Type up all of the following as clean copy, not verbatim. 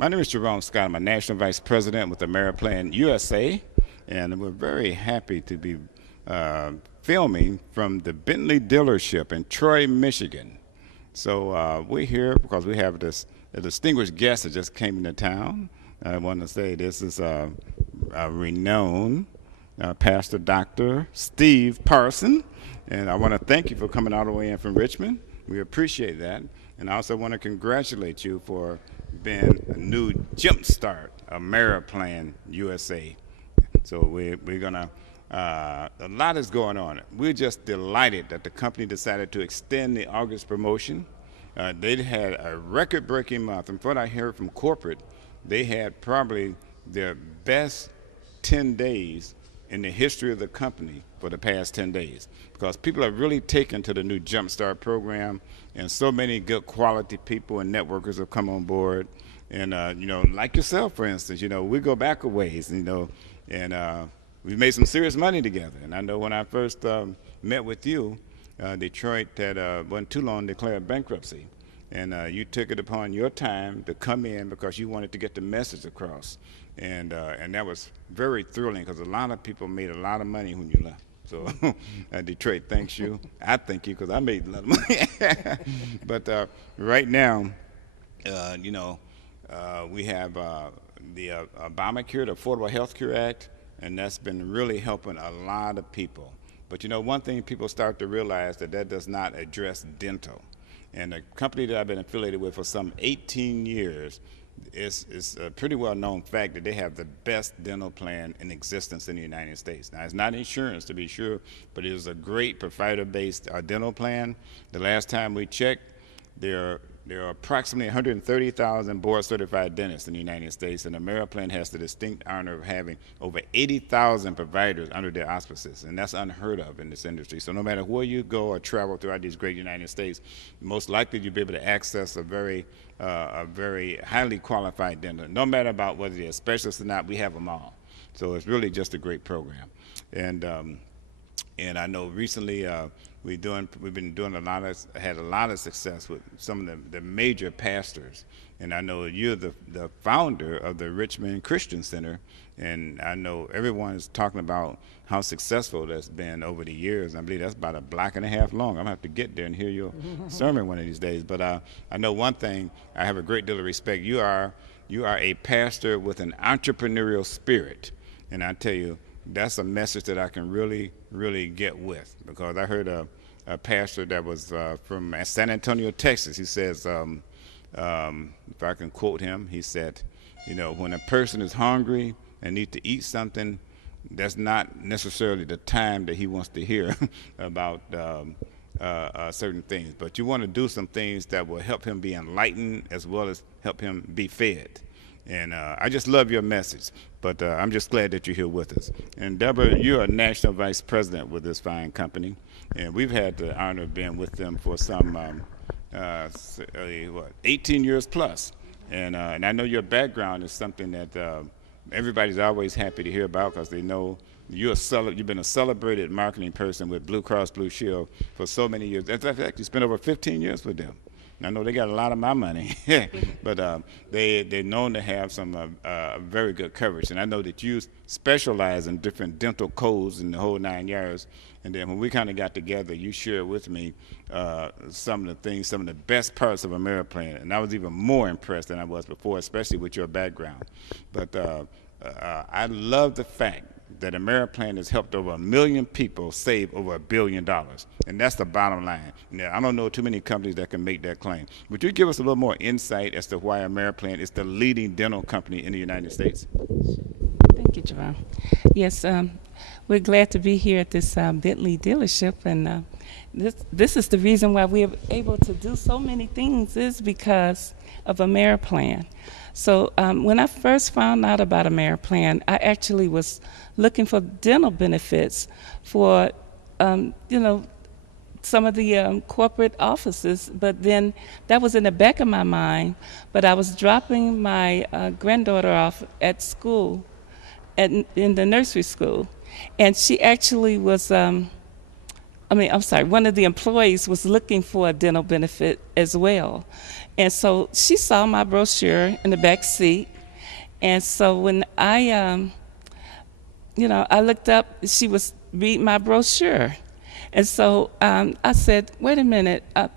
My name is Jerome Scott. I'm a National Vice President with AmeriPlan USA, and we're very happy to be filming from the Bentley dealership in Troy, Michigan. So we're here because we have a distinguished guest that just came into town. I want to say this is a renowned Pastor Dr. Steve Parson, and I want to thank you for coming all the way in from Richmond. We appreciate that, and I also want to congratulate you for being a new Jumpstart AmeriPlan USA. So we're gonna a lot is going on. We're just delighted that the company decided to extend the August promotion. They had a record-breaking month, and from what I heard from corporate, they had probably their best 10 days in the history of the company for the past 10 days, because people are really taken to the new Jumpstart program, and so many good quality people and networkers have come on board. And like yourself, for instance, we go back a ways, and we've made some serious money together. And I know when I first met with you, Detroit had wasn't too long declared bankruptcy, and you took it upon your time to come in because you wanted to get the message across, and that was very thrilling because a lot of people made a lot of money when you left. So Detroit thanks you. I thank you because I made a lot of money. But right now, we have the Obamacare, the Affordable Health Care Act, and that's been really helping a lot of people. But one thing people start to realize that does not address dental. And the company that I've been affiliated with for some 18 years, it's a pretty well-known fact that they have the best dental plan in existence in the United States. Now, it's not insurance, to be sure, but it is a great provider-based dental plan. The last time we checked, there are approximately 130,000 board-certified dentists in the United States, and AmeriPlan has the distinct honor of having over 80,000 providers under their auspices, and that's unheard of in this industry. So no matter where you go or travel throughout these great United States, most likely you'll be able to access a very highly qualified dentist. No matter about whether they're specialists or not, we have them all. So it's really just a great program. And I know recently we've been doing had a lot of success with some of the major pastors. And I know you're the founder of the Richmond Christian Center, and I know everyone is talking about how successful that's been over the years. I believe that's about a block and a half long. I'm gonna have to get there and hear your sermon one of these days. But I know one thing, I have a great deal of respect. You are a pastor with an entrepreneurial spirit, and I tell you, that's a message that I can really, really get with, because I heard a pastor that was from San Antonio, Texas. He says, if I can quote him, he said, when a person is hungry and needs to eat something, that's not necessarily the time that he wants to hear about certain things. But you want to do some things that will help him be enlightened as well as help him be fed. And I just love your message, but I'm just glad that you're here with us. And Deborah, you're a national vice president with this fine company, and we've had the honor of being with them for some 18 years plus. And I know your background is something that everybody's always happy to hear about, because they know you've been a celebrated marketing person with Blue Cross Blue Shield for so many years. In fact, you spent over 15 years with them. I know they got a lot of my money, but they're known to have some very good coverage. And I know that you specialize in different dental codes and the whole 9 yards. And then when we kind of got together, you shared with me some of the best parts of AmeriPlan. And I was even more impressed than I was before, especially with your background. But I love the fact that AmeriPlan has helped over 1 million people save over $1 billion. And that's the bottom line. Now, I don't know too many companies that can make that claim. Would you give us a little more insight as to why AmeriPlan is the leading dental company in the United States? Thank you, Jerome. Yes, we're glad to be here at this Bentley dealership, and this is the reason why we're able to do so many things, is because of AmeriPlan. So when I first found out about AmeriPlan, I actually was looking for dental benefits for, some of the corporate offices, but then that was in the back of my mind. But I was dropping my granddaughter off at school, in the nursery school, and she actually was, one of the employees was looking for a dental benefit as well. And so she saw my brochure in the back seat. And so when I looked up, she was reading my brochure. And so I said, wait a minute, I'm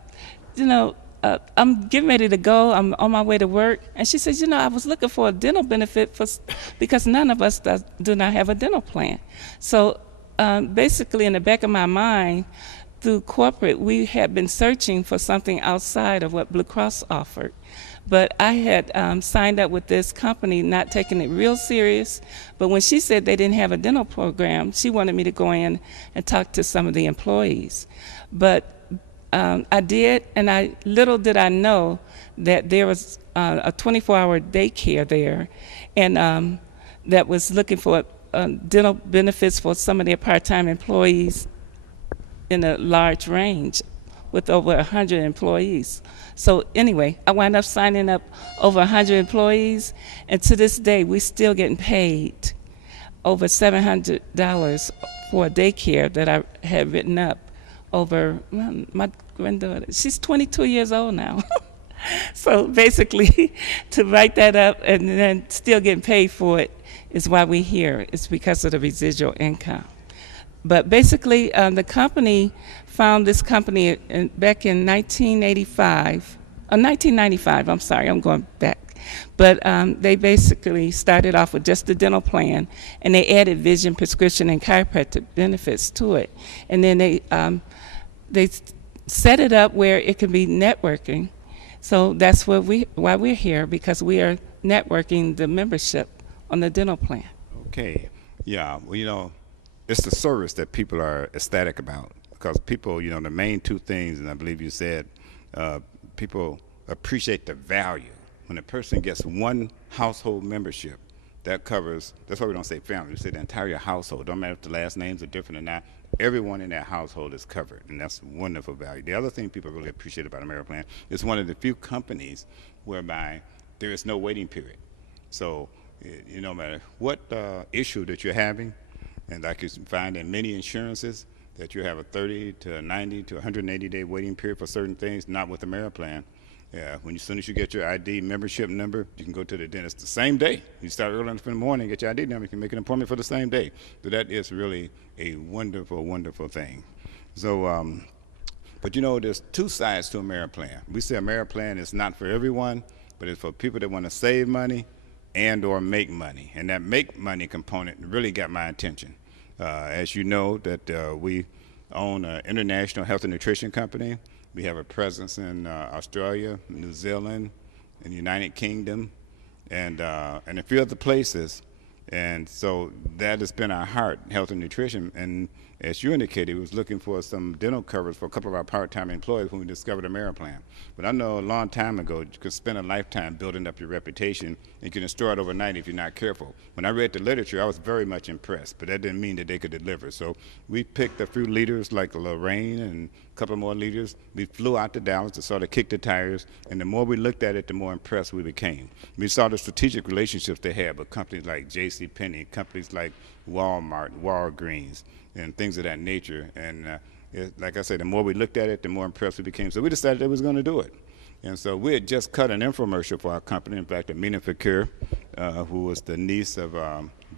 getting ready to go. I'm on my way to work. And she says, I was looking for a dental benefit because none of us do not have a dental plan. So basically, in the back of my mind, through corporate, we had been searching for something outside of what Blue Cross offered. But I had signed up with this company, not taking it real serious. But when she said they didn't have a dental program, she wanted me to go in and talk to some of the employees. But I did, and little did I know that there was a 24-hour daycare there, and that was looking for dental benefits for some of their part-time employees in a large range with over 100 employees. So anyway, I wound up signing up over 100 employees, and to this day, we're still getting paid over $700 for a daycare that I had written up over my granddaughter. She's 22 years old now. So basically, to write that up and then still getting paid for it is why we're here. It's because of the residual income. But basically, the company found this company back in 1995, I'm sorry, I'm going back. But they basically started off with just the dental plan, and they added vision, prescription, and chiropractic benefits to it. And then they set it up where it can be networking. So that's why we're here, because we are networking the membership on the dental plan. Okay. Yeah. Well, it's the service that people are ecstatic about, because people, the main two things, and I believe you said, people appreciate the value. When a person gets one household membership, that's why we don't say family, we say the entire household. Don't matter if the last names are different or not, everyone in that household is covered, and that's wonderful value. The other thing people really appreciate about AmeriPlan is one of the few companies whereby there is no waiting period. So, no matter what issue that you're having, and like you find in many insurances, that you have a 30 to 90 to 180-day waiting period for certain things, not with AmeriPlan. Yeah, as soon as you get your ID membership number, you can go to the dentist the same day. You start early in the morning, get your ID number, you can make an appointment for the same day. So that is really a wonderful, wonderful thing. So, but there's two sides to AmeriPlan. We say AmeriPlan is not for everyone, but it's for people that want to save money and or make money. And that make money component really got my attention. As you know, that we own an international health and nutrition company. We have a presence in Australia, New Zealand, and the United Kingdom, and a few other places. And so that has been our heart, health and nutrition. And as you indicated, we was looking for some dental coverage for a couple of our part-time employees when we discovered AmeriPlan. But I know a long time ago, you could spend a lifetime building up your reputation, and you can destroy it overnight if you're not careful. When I read the literature, I was very much impressed, but that didn't mean that they could deliver. So we picked a few leaders like Lorraine and a couple more leaders. We flew out to Dallas to sort of kick the tires, and the more we looked at it, the more impressed we became. We saw the strategic relationships they had with companies like JCPenney, companies like Walmart, Walgreens, and things of that nature. And like I said, the more we looked at it, the more impressed we became. So we decided that we was going to do it. And so we had just cut an infomercial for our company. In fact, Amina Fakir, who was the niece of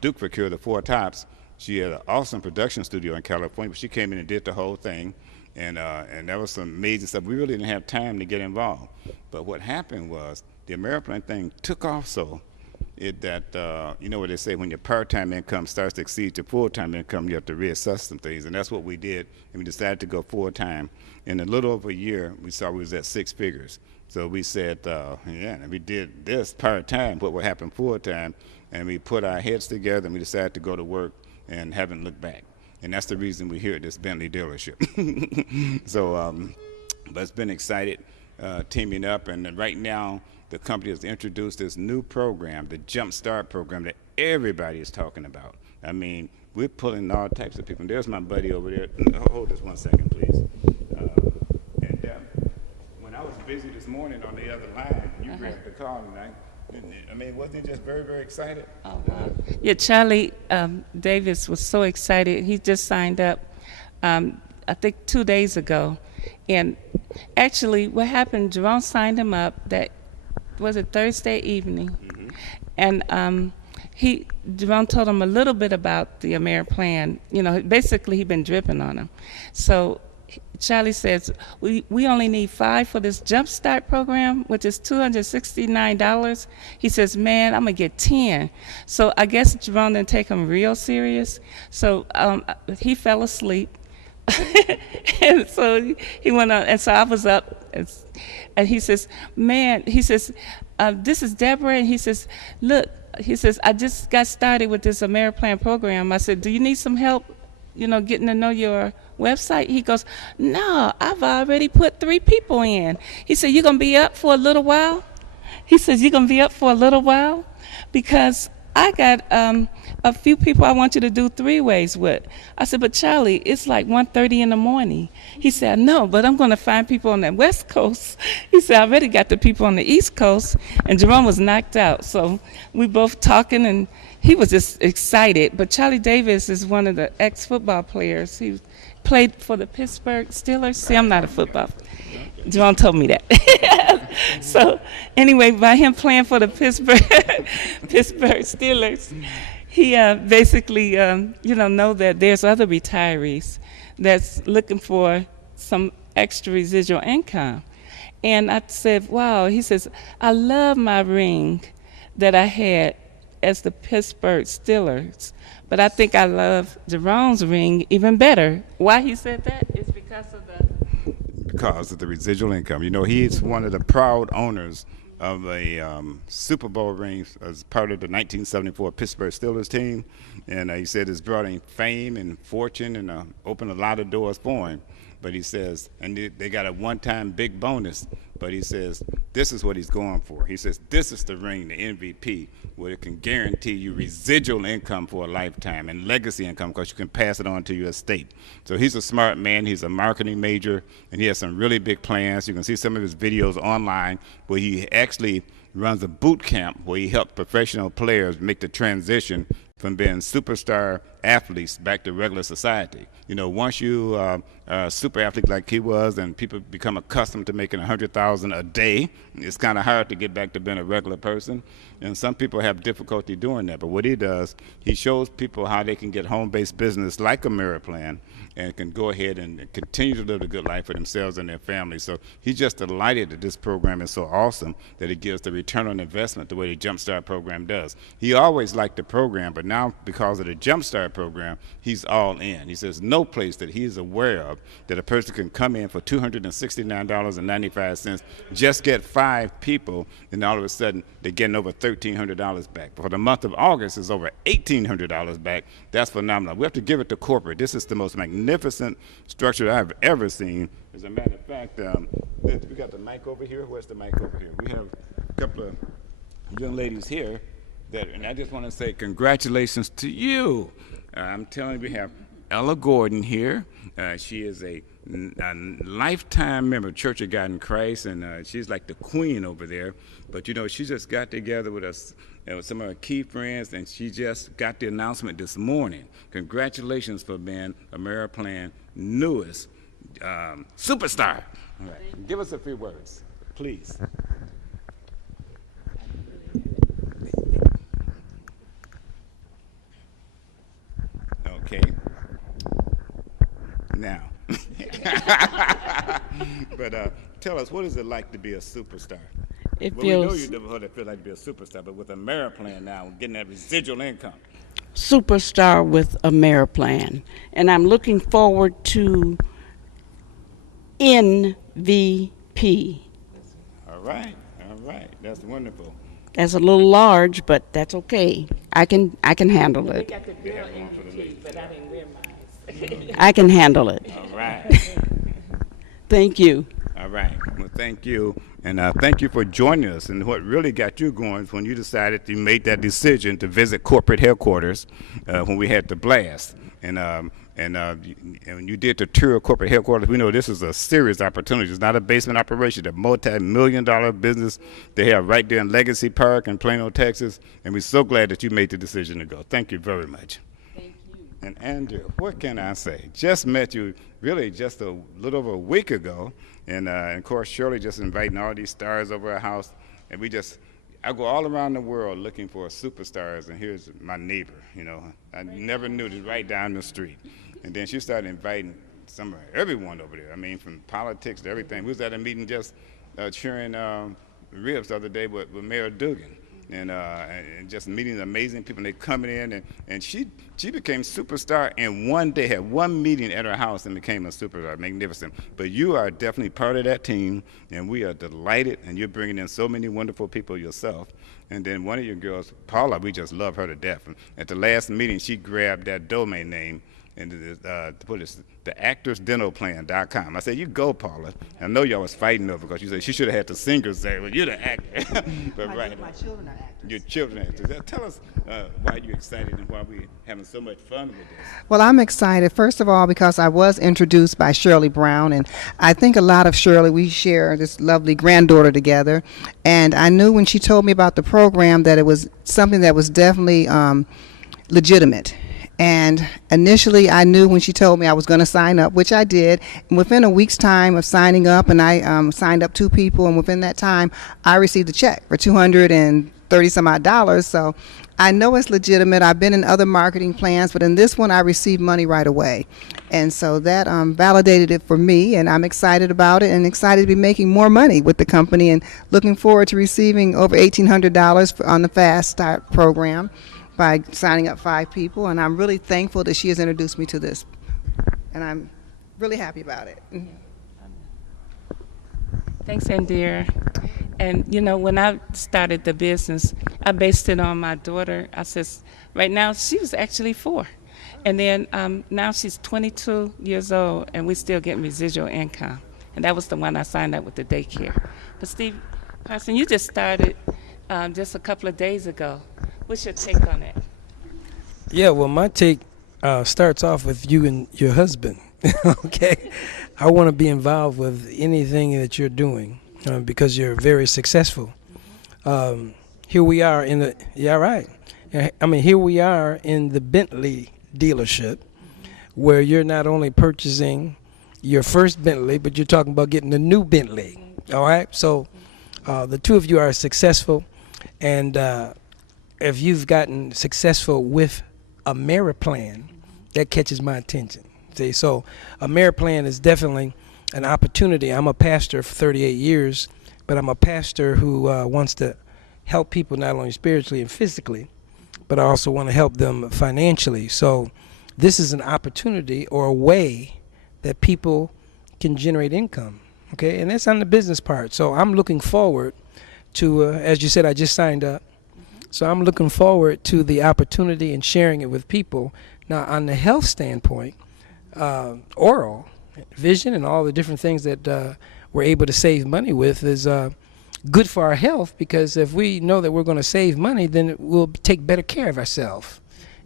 Duke Fakir, the Four Tops, she had an awesome production studio in California, but she came in and did the whole thing. And that was some amazing stuff. We really didn't have time to get involved. But what happened was the AmeriPlan thing took off so you know what they say, when your part-time income starts to exceed your full-time income, you have to reassess some things. And that's what we did. And we decided to go full-time. In a little over a year, we saw we was at 6 figures. So we said, and we did this part-time, what would happen full-time. And we put our heads together and we decided to go to work and haven't looked back. And that's the reason we're here at this Bentley dealership. So, but it's been excited teaming up. And right now, the company has introduced this new program, the Jump Start program, that everybody is talking about. I mean, we're pulling all types of people. And there's my buddy over there. Hold this 1 second, please. And when I was busy this morning on the other line, you grabbed the call tonight. I mean, wasn't he just very, very excited? Oh, wow. Yeah, Charlie Davis was so excited. He just signed up, I think 2 days ago. And actually, what happened, Jerome signed him up that, was it Thursday evening? And Jerome told him a little bit about the AmeriPlan. You know, basically he'd been dripping on him. So Charlie says, we only need 5 for this Jumpstart program, which is $269. He says, man, I'm going to get 10. So I guess Jerome didn't take him real serious. So he fell asleep. And so he went on, and so I was up, and he says, man, he says, this is Deborah, and he says, look, he says, I just got started with this AmeriPlan program. I said, do you need some help, you know, getting to know your website? He goes, no, I've already put 3 people in. He said, you're going to be up for a little while? He says, you're going to be up for a little while? Because I got a few people I want you to do 3-ways with. I said, but Charlie, it's like 1:30 in the morning. He said, no, but I'm going to find people on the West Coast. He said, I already got the people on the East Coast. And Jerome was knocked out. So we both talking, and he was just excited. But Charlie Davis is one of the ex-football players. He played for the Pittsburgh Steelers. See, I'm not a football player. John told me that. So anyway, by him playing for the Pittsburgh Steelers, he basically, know that there's other retirees that's looking for some extra residual income. And I said, wow. He says, I love my ring that I had as the Pittsburgh Steelers, but I think I love Jerome's ring even better. Why he said that is because of the residual income. You know, he's one of the proud owners of a Super Bowl ring as part of the 1974 Pittsburgh Steelers team. And he said it's brought him fame and fortune and opened a lot of doors for him. But he says, and they got a one-time big bonus, but he says, this is what he's going for. He says, this is the ring, the MVP, where it can guarantee you residual income for a lifetime and legacy income because you can pass it on to your estate. So he's a smart man. He's a marketing major, and he has some really big plans. You can see some of his videos online where he actually runs a boot camp where he helps professional players make the transition from being superstar athletes back to regular society. You know, once you are a super athlete like he was and people become accustomed to making $100,000 a day, it's kind of hard to get back to being a regular person. And some people have difficulty doing that. But what he does, he shows people how they can get home-based business like AmeriPlan and can go ahead and continue to live a good life for themselves and their families. So he's just delighted that this program is so awesome that it gives the return on investment the way the Jumpstart program does. He always liked the program, but now because of the Jumpstart program, he's all in. He says no place that he's aware of that a person can come in for $269.95, just get 5 people, and all of a sudden they're getting over $1,300 back. For the month of August, it's over $1,800 back. That's phenomenal. We have to give it to corporate. This is the most magnificent structure I've ever seen. As a matter of fact, we got the mic over here. Where's the mic over here? We have a couple of young ladies here. And I just want to say congratulations to you. I'm telling you, we have Ella Gordon here. She is a lifetime member of Church of God in Christ, and she's like the queen over there. But, you know, she just got together with us, with some of her key friends, and she just got the announcement this morning. Congratulations for being AmeriPlan newest superstar. All right. Give us a few words, please. Okay. Now, but tell us, what is it like to be a superstar? We know you know what it feels like to be a superstar, but with AmeriPlan now, getting that residual income. Superstar with AmeriPlan, and I'm looking forward to MVP. All right, that's wonderful. That's a little large, but that's okay. I can handle it. got the real MVP, but I didn't wear mine. I can handle it. All right. Thank you. All right. Well, thank you. And thank you for joining us. And what really got you going is when you decided to make that decision to visit corporate headquarters when we had the blast. And when you did the tour of corporate headquarters, we know this is a serious opportunity. It's not a basement operation. It's a multi-million-dollar business they have right there in Legacy Park in Plano, Texas. And we're so glad that you made the decision to go. Thank you very much. Thank you. And Andrew, what can I say? Just met you really just a little over a week ago, And of course, Shirley just inviting all these stars over our house, and I go all around the world looking for superstars, and here's my neighbor. I never knew this right down the street. And then she started inviting everyone over there. I mean, from politics to everything. We was at a meeting just cheering ribs the other day with Mayor Dugan. And just meeting amazing people. And they coming in, and she became superstar in one day. Had one meeting at her house and became a superstar. Magnificent. But you are definitely part of that team, and we are delighted. And you're bringing in so many wonderful people yourself. And then one of your girls, Paula, we just love her to death. At the last meeting, she grabbed that domain name and put it, theactorsdentalplan.com. I said, you go, Paula. I know y'all was fighting over because you said she should have had the singers say, well, you're the actor. But right. My children are actors. Your children are actors. Tell us why you're excited and why we're having so much fun with this. Well, I'm excited, first of all, because I was introduced by Shirley Brown, and I think a lot of Shirley, we share this lovely granddaughter together, and I knew when she told me about the program that it was something that was definitely legitimate. And initially, I knew when she told me I was going to sign up, which I did. And within a week's time of signing up, and I signed up 2 people, and within that time, I received a check for $230 some odd. So I know it's legitimate. I've been in other marketing plans, but in this one, I received money right away. And so that validated it for me, and I'm excited about it and excited to be making more money with the company and looking forward to receiving over $1,800 on the Fast Start program by signing up 5 people, and I'm really thankful that she has introduced me to this, and I'm really happy about it. Thanks, Indira. And when I started the business, I based it on my daughter. I says, right now she was actually 4, and then now she's 22 years old, and we still getting residual income. And that was the one I signed up with the daycare. But Steve Carson, you just started just a couple of days ago. What's your take on it? Yeah, well, my take starts off with you and your husband. Okay, I want to be involved with anything that you're doing because you're very successful. Here we are in the here we are in the Bentley dealership, where you're not only purchasing your first Bentley, but you're talking about getting a new Bentley. All right, so the two of you are successful, and if you've gotten successful with AmeriPlan, that catches my attention. See, so AmeriPlan is definitely an opportunity. I'm a pastor for 38 years, but I'm a pastor who wants to help people not only spiritually and physically, but I also want to help them financially. So this is an opportunity or a way that people can generate income. Okay, and that's on the business part. So I'm looking forward to, as you said, I just signed up. So I'm looking forward to the opportunity and sharing it with people. Now, on the health standpoint, oral vision and all the different things that we're able to save money with is good for our health, because if we know that we're going to save money, then we'll take better care of ourselves.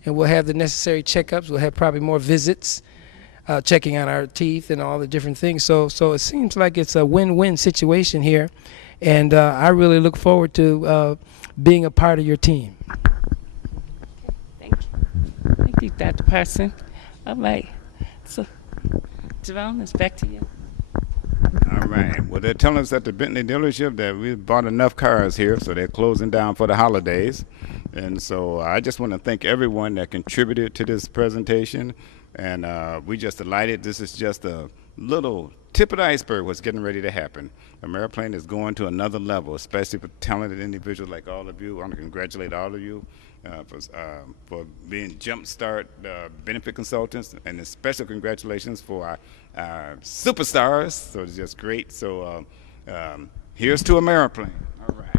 And we'll have the necessary checkups. We'll have probably more visits, checking on our teeth and all the different things. So it seems like it's a win-win situation here. And I really look forward to being a part of your team. Thank you. Thank you, Dr. Parson. All right. So, Jerome, it's back to you. All right. Well, they're telling us at the Bentley dealership that we've bought enough cars here, so they're closing down for the holidays. And so I just want to thank everyone that contributed to this presentation. And we just delighted. This is just a little tip of the iceberg what's getting ready to happen. AmeriPlan is going to another level, especially for talented individuals like all of you. I want to congratulate all of you for being Jumpstart benefit consultants, and a special congratulations for our superstars. So it's just great. So here's to AmeriPlan. All right.